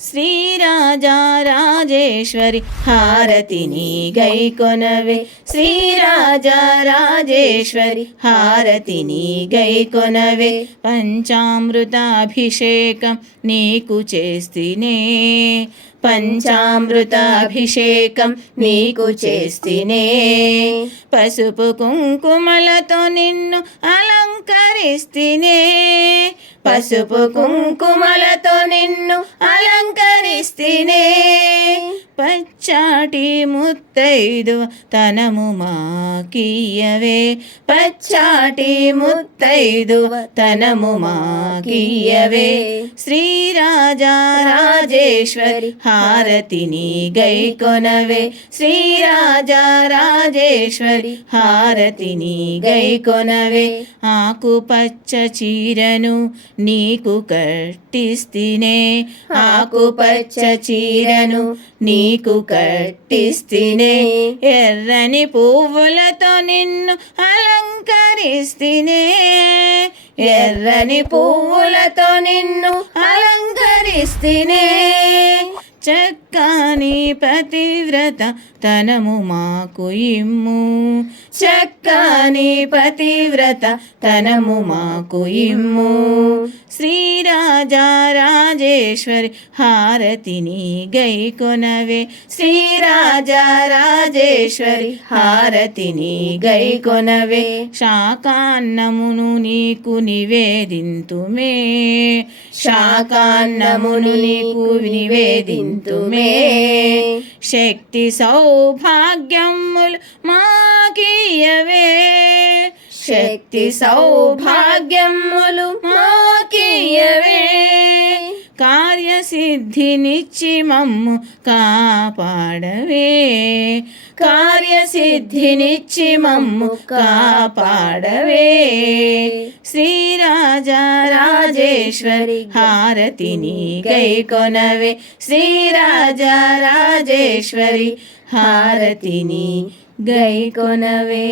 శ్రీరాజరాజేశ్వరి హారతిని గైకొనవే శ్రీరాజరాజేశ్వరి హారతిని గైకొనవే పంచామృతాభిషేకం నీకు చేస్తినే పంచామృతాభిషేకం నీకు చేస్తినే పసుపు కుంకుమలతో నిన్ను అలంకరిస్తినే పసుపు కుంకుమలతో నిన్ను అలంకరిస్తినే పచ్చాటి ముత్తైదు తనము మాకియవే పచ్చాటి ముత్తైదు తనము మాకియవే శ్రీరాజరాజేశ్వరి హారతిని గైకొనవే శ్రీరాజరాజేశ్వరి హారతిని గైకొనవే ఆకుపచ్చ చీరను నీకు కట్టిస్తినే ఆకుపచ్చ చీరను నీకు కట్టిస్తినే ఎర్రని పువ్వులతో నిన్ను అలంకరిస్తినే ఎర్రని పువ్వులతో నిన్ను అలంకరిస్తినే చక్కని పతివ్రత తనము మాకు ఇమ్ము చక్కని పతివ్రత తనము మాకు ఇమ్ము శ్రీరాజరాజేశ్వరి హారతిని గైకొనవే శ్రీరాజరాజేశ్వరి హారతిని గైకొనవే శాకాన్నమును నీకు నివేదింతుమే శాకాన్నమును నీకు నివేదింతుమే శక్తి సౌభాగ్యములు మాకియవే శక్తి సౌభాగ్యములు మాకియవే కార్యసిద్ధినిచ్చి మమ్ము కాపాడవే కార్యసిద్ధినిచ్చి మమ్ము కాపాడవే శ్రీరాజరాజేశ్వరి హారతిని గైకొనవే శ్రీరాజరాజేశ్వరి హారతిని గైకొనవే।